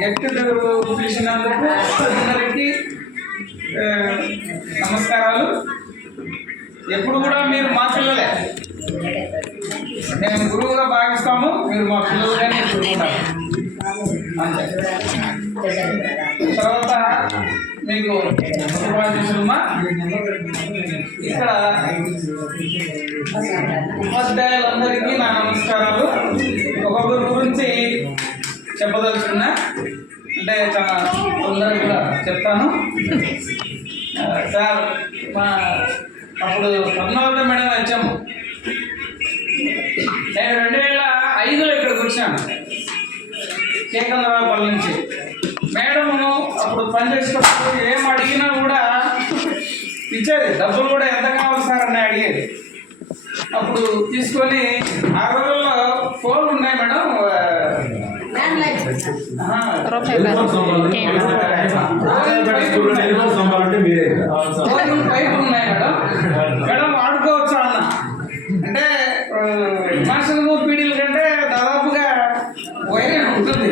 Guest పిలిచినందుకు అందరికీ నమస్కారాలు. ఎప్పుడు కూడా మీరు మా పిల్లలే, నేను గురువుగా భావిస్తాము, మీరు మా పిల్లలుగానే చూస్తున్నారు అంతే. తర్వాత మీకు శుభాశీస్సులమ్మా. ఇక్కడ ఉపాధ్యాయులందరికీ నా నమస్కారాలు. ఒక్కొక్కరి గురించి చెప్పదలుచుకున్నా, అంటే చాలా తొందరగా కూడా చెప్తాను. సార్ అప్పుడు పద్మావతి మేడం వచ్చాము. నేను 2005లో ఇక్కడికి వచ్చాను, కేకంద్రపల్లి నుంచి. మేడము అప్పుడు పనిచేసేటప్పుడు ఏం అడిగినా కూడా ఇచ్చేది, డబ్బులు కూడా ఎంత కావాలి సార్ అని అడిగేది. అప్పుడు తీసుకొని ఆ రోజుల్లో ఫోన్లు ఉన్నాయి మేడం, పైపు ఉన్నాయి మేడం, మేడం వాడుకోవచ్చా అన్న. అంటే మాస్టర్లు పీడీల కంటే దాదాపుగా వైరే ఉంటుంది,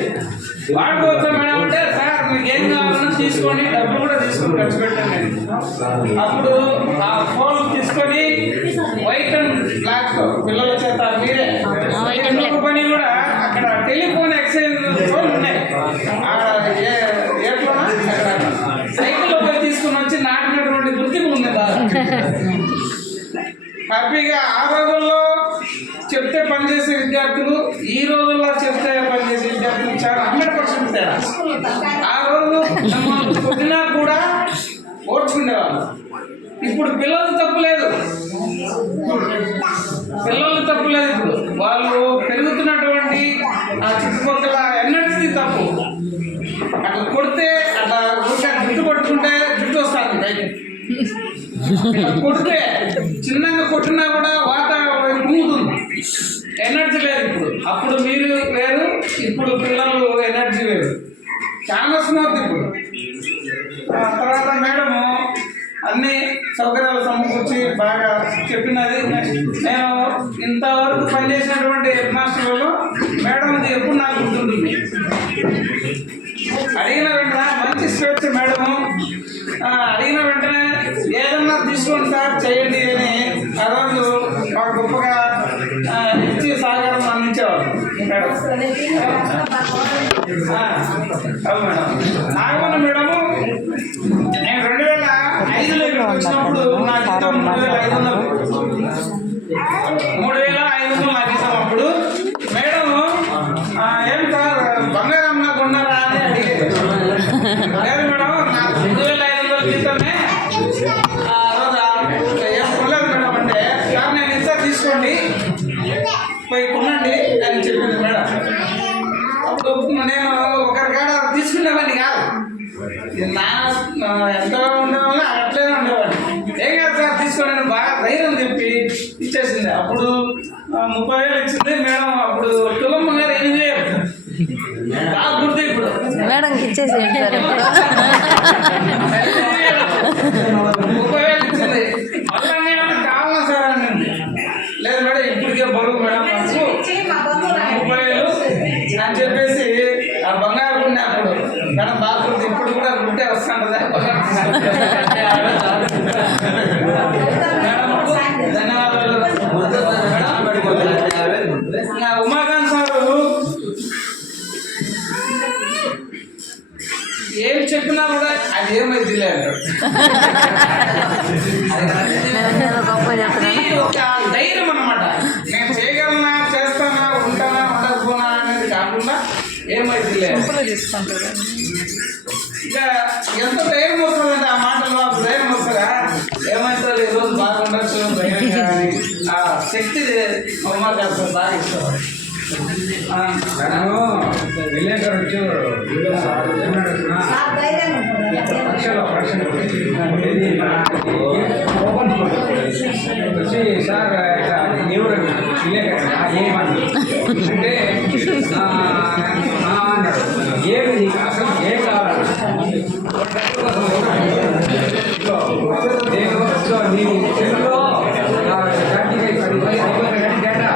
వాడుకోవచ్చా మేడం అంటే, సార్ మీకు ఏం కావాలన్నా తీసుకోండి, డబ్బులు కూడా తీసుకొని ఖర్చు పెట్టండి. అప్పుడు ఆ ఫోన్ తీసుకొని వైట్ అండ్ బ్లాక్ పిల్లల చేత మీరే పని కూడా అక్కడ టెలిఫోన్ ఎక్స్చేంజ్ ఫోన్ ఉన్నాయి, ఎట్లా సైకిల్లో పోయి తీసుకుని వచ్చి నాటినటువంటి గుర్తింపు ఉంది బాగా హ్యాపీగా. ఆ రోజుల్లో చెప్తే పనిచేసే విద్యార్థులు, ఈ రోజుల్లో చెప్తే పనిచేసే విద్యార్థులు చాలా 100% తేడా. ఆ రోజు కొట్టినా కూడా ఓడ్చుకునేవాళ్ళు. ఇప్పుడు పిల్లలు తప్పులేదు, ఇప్పుడు వాళ్ళు పెరుగుతున్నటువంటి ఆ చుట్టుపక్కల ఎన్నటిది తప్పు. అట్లా కొడితే అట్లా జుట్టు పట్టుకుంటే జుట్టు వస్తుంది బయట, కొడితే చిన్నగా కొట్టినా కూడా వాతావరణం కుంగుతుంది, ఎనర్జీ లేదు ఇప్పుడు. అప్పుడు మీరు వేరు, ఇప్పుడు పిల్లలు ఎనర్జీ వేరు, చాలా స్మూత్ ఇప్పుడు. తర్వాత మేడము అన్ని సౌకర్యాలు సమకూర్చి బాగా చెప్పినది. నేను ఇంతవరకు పనిచేసినటువంటి హెడ్ మాస్టర్లలో మేడం ఎప్పుడు నాకు గుర్తుంటుంది. అడిగిన వెంటనే మంచి స్వేచ్ఛ మేడము, అడిగిన వెంటనే ఏదన్నా తీసుకోండి సార్ చేయండి అని ఆ రోజు మాకు గొప్పగా ఇచ్చి సహకారం అందించేవారు మేడం. మేడం నాగమన్న మేడము, నేను 2005లో ఇక్కడికి వచ్చినప్పుడు నా జీతం 3500, 3500 నా జీతం. అప్పుడు మేడం ఏం సార్ బంగారం నాకు ఉన్నారా అని అడిగేది. లేదు మేడం, నాకు 3500 జీతమే, ఆ రోజు ఏం కొనలేదు మేడం అంటే, సార్ నేను ఇస్తా తీసుకోండి పోయి కొనండి అని చెప్పింది మేడం. అప్పుడు నేను ఒకరి కాడ తీసుకునేవాడిని కాదు, ఎంతగా ఉండేవాళ్ళు అట్లనే ఉండేవాడిని. ఏం కాదు సార్ తీసుకోండి బాగా ధైర్యం చెప్పి ఇచ్చేసింది. అప్పుడు 30,000 ఇచ్చింది మేడం. అప్పుడు తులమ్మ గారు 8,000 నాకు గుర్తు. ఇప్పుడు మేడం ఇచ్చేసేయండి సార్, 30,000 ఇచ్చింది. మళ్ళీ ఏమన్నా కావాలా సార్ అని. లేదు మేడం ఇప్పటికే బరువు మేడం నాకు 30,000 అని చెప్పేసి ఆ బంగారు ఉండే. అప్పుడు మేడం బాగుంది, ఇప్పుడు కూడా గుట్టే వస్తుంటుంది మేడం. ధన్యవాదాలు మేడం. ఉమాకాంత్ సారు ఏం చెప్పినా కూడా అది ఏమైంది లేదు, ఒక ధైర్యం అన్నమాట. నేను చేయగలనా, చేస్తానా, ఉంటానా, ఉండకపోనా అనేది కాకుండా ఏమైంది లేదు. ఇక ఎంత ధైర్యం వస్తుందంటే ఆ మాటలు, ఆ ధైర్యం వస్తుందా ఏమైతుంది, ఈరోజు బాగుండొచ్చు ధైర్యంగా అని ఆ శక్తి ఉమాకాంత్ బాగా ఇష్టం. విలేకరు వచ్చి సార్ ఎవరు విలేకరు ఏమన్నా అంటే అన్నాడు, ఏమి అసలు ఏం కావాలి నేను తెలుగులో 10 డేటా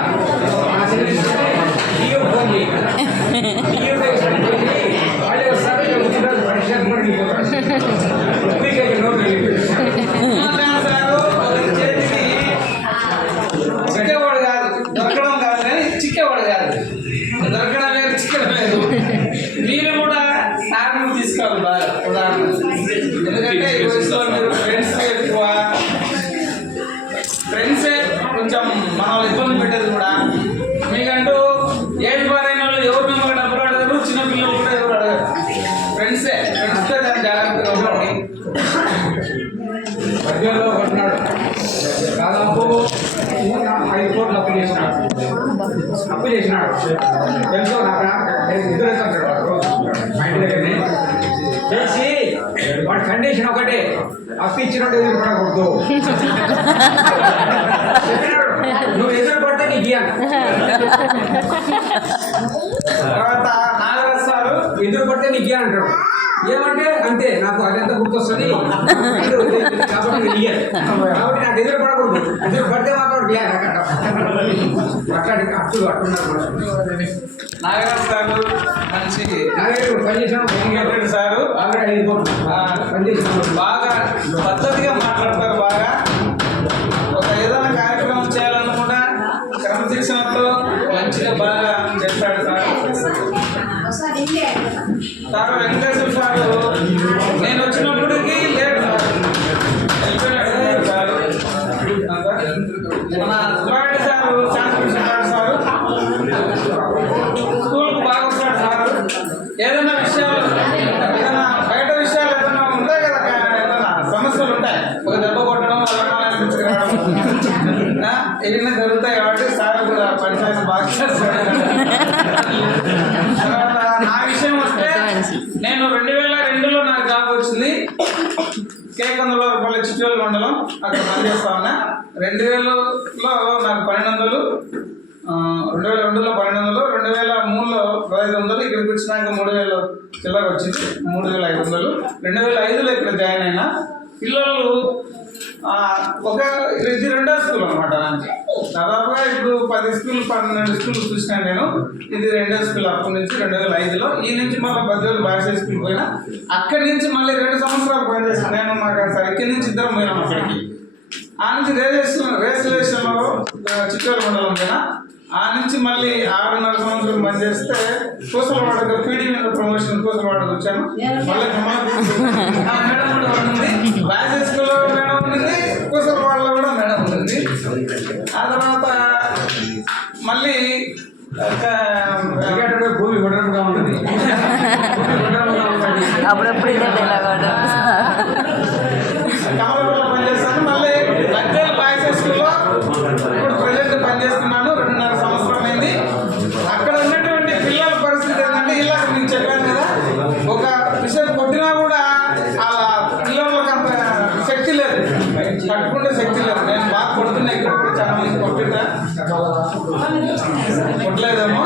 అప్పు చేసినాడు తెలుసు నాకు ఎదురెళ్తాడు వాడు రోజు మా ఇంటి దగ్గరనే చేసి వాడి కండిషన్ ఒకటే అప్పు ఇచ్చినట్టు ఎదురు పడకూడదు చెప్పినాడు నువ్వు ఎదురు పడితే నీకు ఇయ్యాను తర్వాత నాగరాజు సారు ఎదురు పడితే నీకు ఇయ్యాను అంటాడు ఏమంటే అంతే నాకు అదంతా గుర్తొస్తుంది కాబట్టి నేను ఇయ్యాను కాబట్టి నాకు ఎదురు పడకూడదు ఎదురు పడితే మాత్రం అట్లాంటి అప్పులు అట్టున్నారు నాగరాజు సారు మంచి పనిచేసిన సారు ఆల్రెడీ 5 కోట్లు పనిచేసిన బాగా పద్ధతిగా మాట్లాడతారు. బాగా ఒక ఏదైనా కార్యక్రమం చేయాలనుకుంటా క్రమశిక్షణతో మంచిగా బాగా చేస్తాడు సార్. సార్ వెంకటేశ్వర సారు నేను వచ్చినప్పటికీ లేడు సార్, వెళ్ళిపోయినాడు సార్. మన సుబ్బారెడ్డి సారు శాంతికృష్ణ సారు స్కూల్కు బాగా వస్తాడు సారు. ఏదైనా విషయాలు ఏదైనా బయట విషయాలు ఏదైనా ఉంటాయి కదా, ఏదైనా సమస్యలు ఉంటాయి, ఒక దెబ్బ కొట్టడం ఏమైనా జరుగుతాయి కాబట్టి సార్ కూడా పంచాయతీ బాగా చేస్తాడు. తర్వాత నా విషయం వస్తే నేను 2002లో నాకు జాబ్ వచ్చింది. కేకందులపల్లి చిట్టోలు మండలం అక్కడ పనిచేస్తా ఉన్నా. 2000లో నాకు 1200, 2002లో 1200, 2003లో 500, ఇక్కడికి వచ్చినాక 3000 చిల్లర వచ్చింది, 3500. 2005లో ఇక్కడ జాయిన్ అయినా. పిల్లలు ఇది రెండో స్కూల్ అనమాట. దాదాపుగా ఇప్పుడు 10 స్కూల్ 12 స్కూల్ చూసినాను నేను. ఇది రెండో స్కూల్ అప్పటి నుంచి 2005లో. ఈ నుంచి మళ్ళీ 10 బాయ్స్ హై స్కూల్ పోయినా. అక్కడి నుంచి మళ్ళీ 2 సంవత్సరాలు పనిచేస్తాను నేను. మాకు సార్ ఇక్కడి నుంచి ఇద్దరం పోయినాం అక్కడికి. ఆ నుంచి రేస్లేషన్లో చిత్తూరు మండలం పోయినా. ఆ నుంచి మళ్ళీ 6.5 సంవత్సరాలు పనిచేస్తే పూసలవాడకు పీడీ మీద ప్రమోషన్ పూసలవాడకు వచ్చాను. మళ్ళీ మేడం కూడా ఉంటుంది, బాయ్స్ హై స్కూల్లో మేడం ఉంటుంది, పూసలవాడలో కూడా మేడం ఉంటుంది. ఆ తర్వాత మళ్ళీ భూమి వడరంగా ఉంటుంది, అప్పుడప్పుడు కమలపల్లిలో పనిచేస్తాను. మళ్ళీ లగ్జరీ బాయ్స్ హై స్కూల్లో ఇప్పుడు ప్రజెంట్ పనిచేస్తున్నాను. 2.5 సంవత్సరం అయింది. అక్కడ ఉన్నటువంటి పిల్లల పరిస్థితి ఏంటంటే, ఇలా నేను చెప్పాను కదా, ఒక విషయం కొట్టినా కూడా ఆ పిల్లలకు అంత శక్తి లేదు, కట్టుకుంటే శక్తి లేదు. నేను బాగా కొడుతున్నా, ఇక్కడ కూడా చాలా మంది కొట్టిందా కొట్టలేదేమో.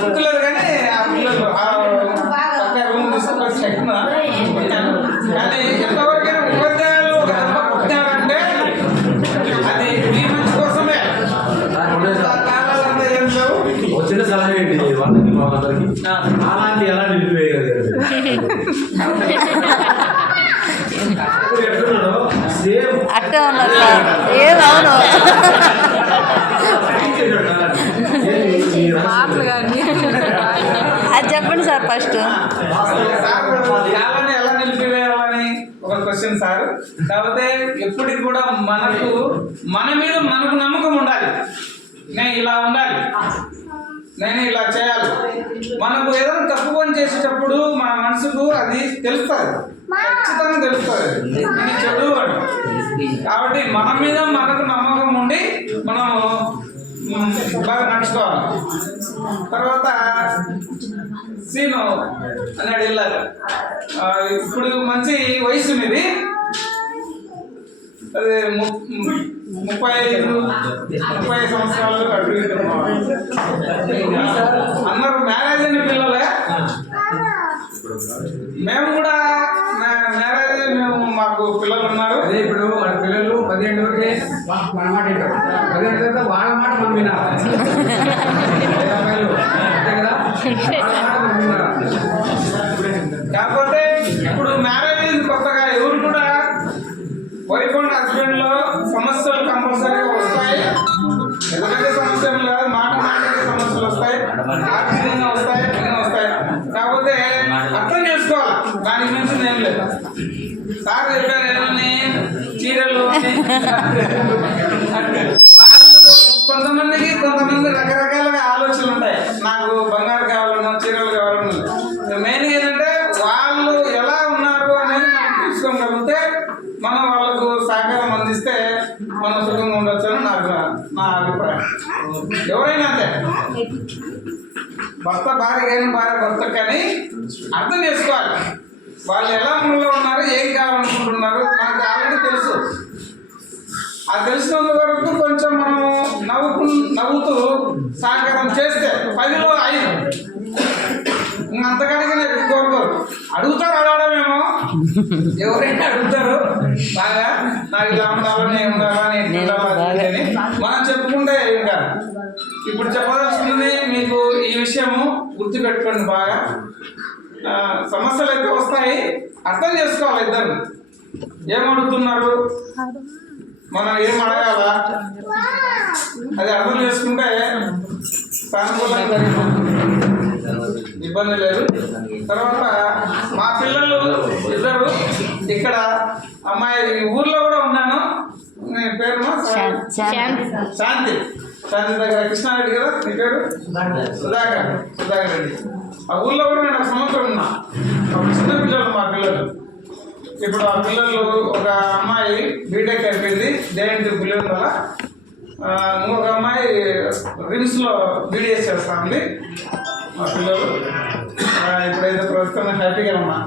గుర్తులేదు కానీ ఆ పిల్లలు పక్క రూమ్ తీసుకొని చెప్తున్నా కొట్టాను. కానీ ఎంతవరకైనా ఉపాధ్యాయులు ఒక దెబ్బ కొట్టారంటే అది మీ మంచి కోసమే. కావాలంటే ఏం లేవు. వచ్చిన సలహా ఏంటి వాళ్ళకి మా అందరికి అలాంటి ఎలా నిలిపివేయగలిగారు ఎట్లున్నాడో సేమ్ అట్టే ఉన్నారు సార్. ఏమవును అది చెప్పండి సార్ ఫస్ట్. కావాలని ఎలా నిలిపివేయాలని ఒక క్వశ్చన్ సార్. కాకపోతే ఎప్పటికి కూడా మనకు మన మీద మనకు నమ్మకం ఉండాలి. నేను ఇలా ఉండాలి, నేను ఇలా చేయాలి. మనకు ఏదైనా తప్పు పని చేసేటప్పుడు మన మనసుకు అది తెలుస్తుంది, ఖచ్చితంగా తెలుస్తుంది నేను చెడు అని. కాబట్టి మన మీద మనకు నమ్మకం ఉండి మనము బాగా నడుచుకోవాలి. తర్వాత సీను అన్నాడు వెళ్ళారు. ఇప్పుడు మంచి వయసు మీది, అదే 35 సంవత్సరాలు అటు ఇటు అందరూ మ్యారేజ్ అయిన పిల్లలే. మేము కూడా మ్యారేజ్ మాకు పిల్లలు ఉన్నారు. అదే ఇప్పుడు వాళ్ళ పిల్లలు 15 వరకే మన మాట వింటారు, 15 తర్వాత వాళ్ళ మాట మనం వినాలి. అంతే కదా, వాళ్ళ మాట మనం వినాలి. కాకపోతే ఇప్పుడు మ్యారేజ్ కొత్తగా ఎవరు కూడా వైఫ్ అండ్ హస్బెండ్ లో సమస్యలు కంపల్సరీగా వస్తాయి. ఎందుకంటే సమస్యలు కాదు, మాటకి సమస్యలు వస్తాయి, ఆర్థికంగా వస్తాయి, అన్నీ వస్తాయి. కాకపోతే అర్థం చేసుకోవాలి, దానికి మించి ఏం లేదు. సార్ చెప్పారు ఏమని, చీరలు కొంతమంది రకరకాలుగా ఆలోచనలు ఉంటాయి. నాకు బంగారు కావాలన్నా, చీరలు కావాలన్నా. మెయిన్ ఏంటంటే మనం సుఖంగా ఉండొచ్చని నా అభిప్రాయం. ఎవరైనా అంతే, భర్త భార్య కానీ భార్య భర్త కానీ అర్థం చేసుకోవాలి. వాళ్ళు ఎలా మూడులో ఉన్నారు, ఏం కావాలనుకుంటున్నారు మనకు ఆల్రెడీ తెలుసు. అది తెలిసినంత వరకు కొంచెం మనం నవ్వుతూ సహకారం చేస్తే 10లో 5. అంతకాడికి నేను కోరుకోరు. అడుగుతారు, అడగడమేమో ఎవరైనా అడుగుతారు బాగా, నాకు ఇలా ఉండాలా, నేను ఉండాలా, నేను ఉండాలా అని మనం చెప్పుకుంటే ఇంకా. ఇప్పుడు చెప్పదలుచుకుంది మీకు ఈ విషయము గుర్తుపెట్టుకోండి బాగా. సమస్యలు అయితే వస్తాయి, అర్థం చేసుకోవాలి. ఇద్దరు ఏమడుగుతున్నారు, మనం ఏం అడగాల, అది అర్థం చేసుకుంటే సానుకూలంగా ఇబ్బంది లేదు. తర్వాత మా పిల్లలు ఇద్దరు ఇక్కడ, అమ్మాయి ఊర్లో కూడా ఉన్నాను. నేను పేరు శాంతి దగ్గర కృష్ణారెడ్డి కదా, నీ పేరు సుధాకర్ రెడ్డి. ఆ ఊర్లో కూడా నేను 1 సంవత్సరం ఉన్నా. చిన్న పిల్లలు మా పిల్లలు. ఇప్పుడు ఆ పిల్లలు, ఒక అమ్మాయి బీటెక్ అయిపోయింది దేంటి పిల్లల వల్ల, ఇంకొక అమ్మాయి రిమ్స్లో బీడీఎస్ చేస్తా ఉంది. మా పిల్లలు ఇప్పుడైతే ప్రస్తుతం హ్యాపీగా ఉన్నా.